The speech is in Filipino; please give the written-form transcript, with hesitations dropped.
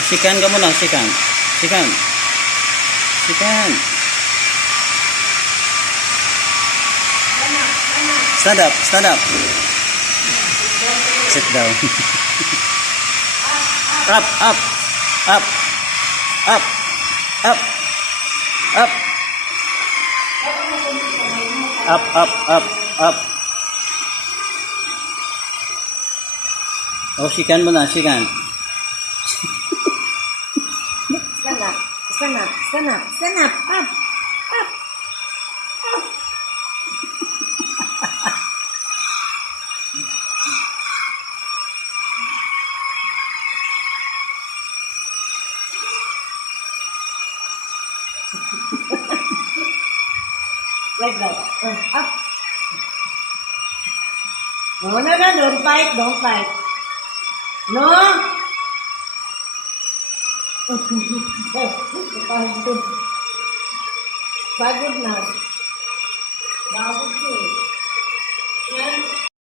O, sikan ka muna, sikan. Sikan. Sikan. Stand up, stand up. Sit down. Up, up, up, up, up, up. Up, up, up, up. O, sikan mo na, sikan. Stand up, stand up, stand up, stand up, up, up, up. Like that. Up. No, no, no, don't fight, don't fight. No. Pagod na. Pagod na.